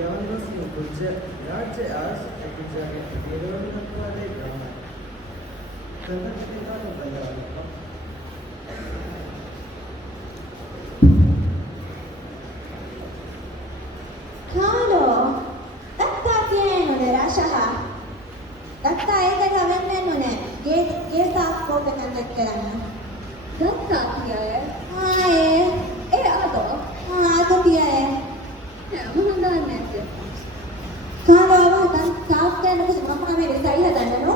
Yalnız large as ekicari niroධකතාවේ ග්‍රාමයි. කන්නඩිකාර බලනවා. Carlo, dattaa pienoinen rashaa. Dattaa eikä kävenne nune. Keesa koope kannattelana. Dattaa piae. Ai, Ado. ato piae. Mun dannetti. Carlo, vaan taatteen kun se mamma meille sai hätänä, no?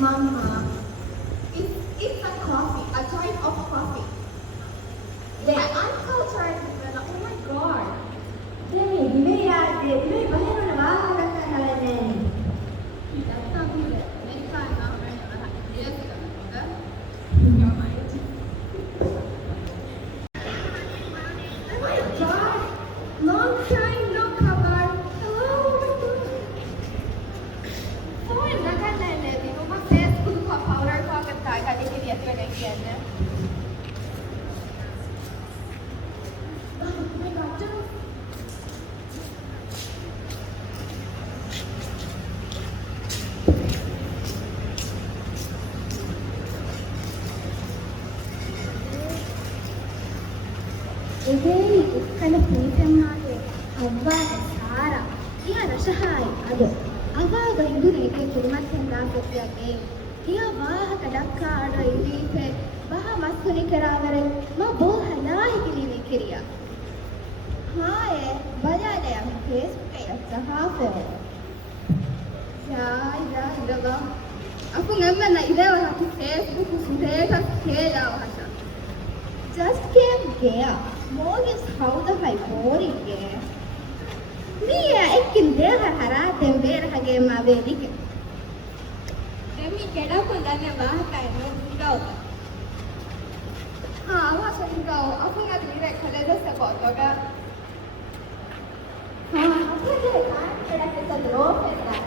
Mama, it's a coffee, a type of coffee. They are uncultured people. Oh my god. Oh my god. Long time no cover. Hello, oh my god. Phone nakalala din mo Facebook ko powder ko agad tayo kasi dito na yan. Oh my god. Hey, kind of ಪ್ರೀತಿಯಂ ಹಾಗೆ ಅವ್ವಾಗ ಸಾರ ಈ ರಸಹಾಯ ಅದು ಅವಾಗ ಹಿಂದುರಿಗೆ ಕುರುಮತ್ತೆಂದ ಗೊತ್ತಾಗೆ ಈ ವಾಹಕ ಡಕ್ಕ ಆಡೋ ಇಲೀಫೆ ಬಹ ಮಸ್ಕುನಿ ಕೆರಾವರೆ ಮ ಬೋಹನಾ ಹಿಗಿಲಿನಿ ಕಿರಿಯ ಹಾಯೆ ಬಜಾದೆ ಅಂ Facebook ಸಹಾಫೆ yeah ಇರಗ aku ngamna idewa haki Facebook sudeka kela hasa just came gaya Morgus how the high boring gaya Mia ekin deha haraten berhage ma vedike Demi keda kundane bahaka no bundau ha awa singau aku ngat dire khale dasa botoga ha aku je kan keda keta dro peta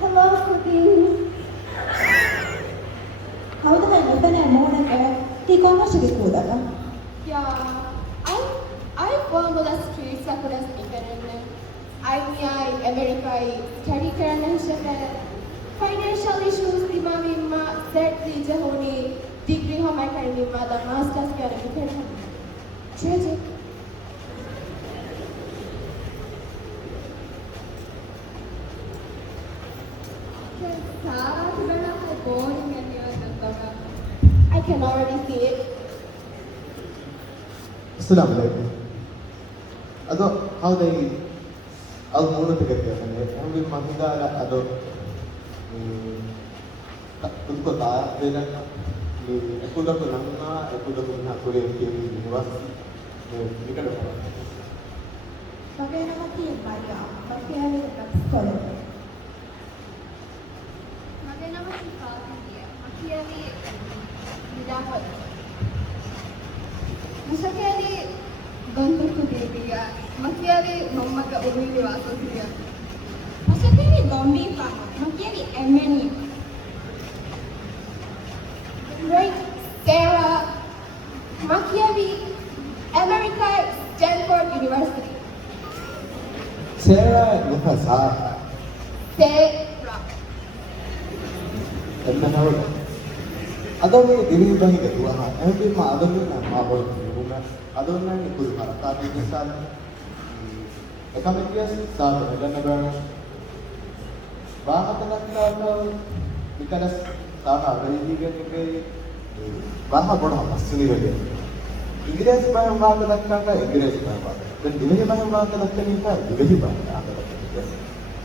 Hello, cookies. Hauta kai mutane mona kara. Ti kono sugi kudaka. Yeah, I follow the streets of the speaker and I America study karana financial issues di mami ma set di jahoni degree ho mai karni ma the masters kare bukher tragic I can already see it. Assalamualaikum. Ado how they al muna tiga kan ya kami mahida ado unko ta dengan aku dah pernah kuliah di universiti ini kan apa මගේ නම තියම්මයියා. මකියාවේ ප්‍රතිස්කොලේ. මගේ නම සිකාතිය. මකියාවේ විදාපත්. මසකියාවේ ගන්තුකු දේවියා. මකියාවේ මම්මක උරුවිලි වාසෝතිය. මසකියාවේ ගොම්බීපා. මකියාවේ එමෙනි. Right, Sarah. Makawi, America, Stanford University. Sarah lepas Sarah Sarah. dan tahu ada ni diri bagi kedua ha tapi mah ada ni nama boleh rumah ada ni ikut harta di sana kami dia sahaja dan negara bahasa tengah dikadas sahaja dari dia bahasa bodoh pasti ni dia Inggris bahasa bahasa tengah Inggris bahasa dan ini bahasa bahasa tengah Inggris bahasa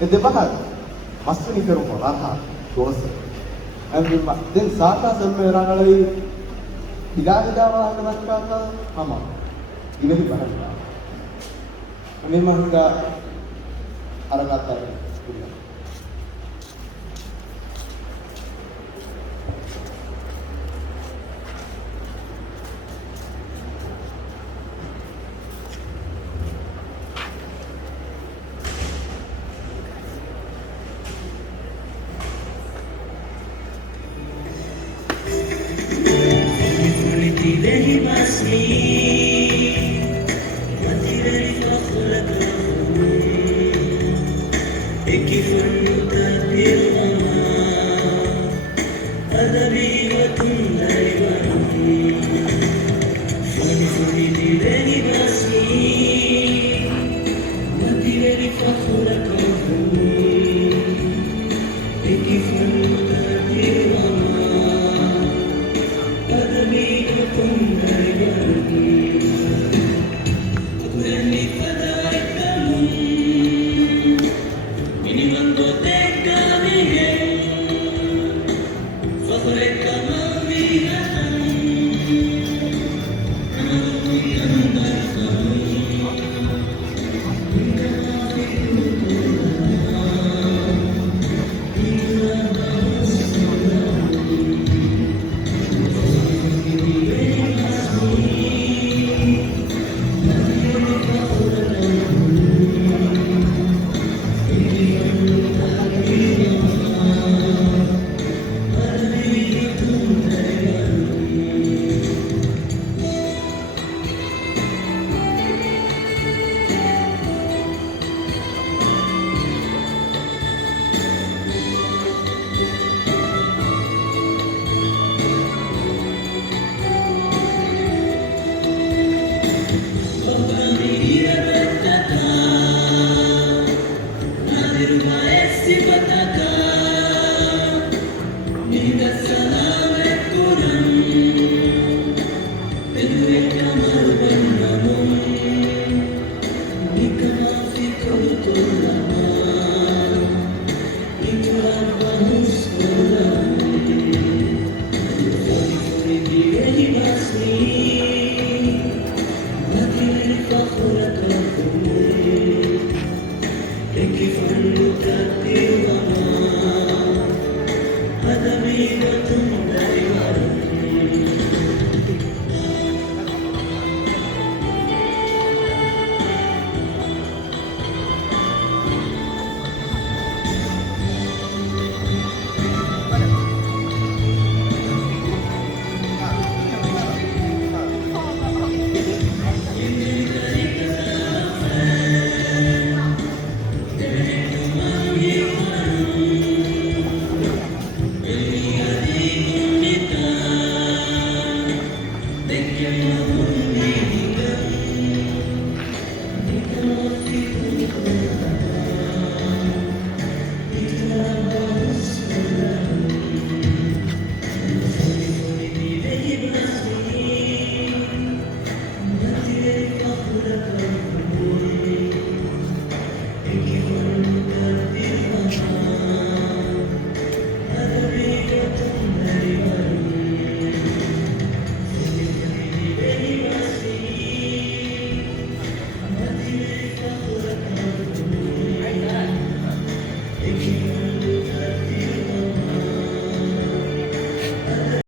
itu bahasa pasti ni kerumah lah terus dan saat sampai orang lagi tidak ada orang kata sama ini bahasa memang enggak ada kata Dili mas ni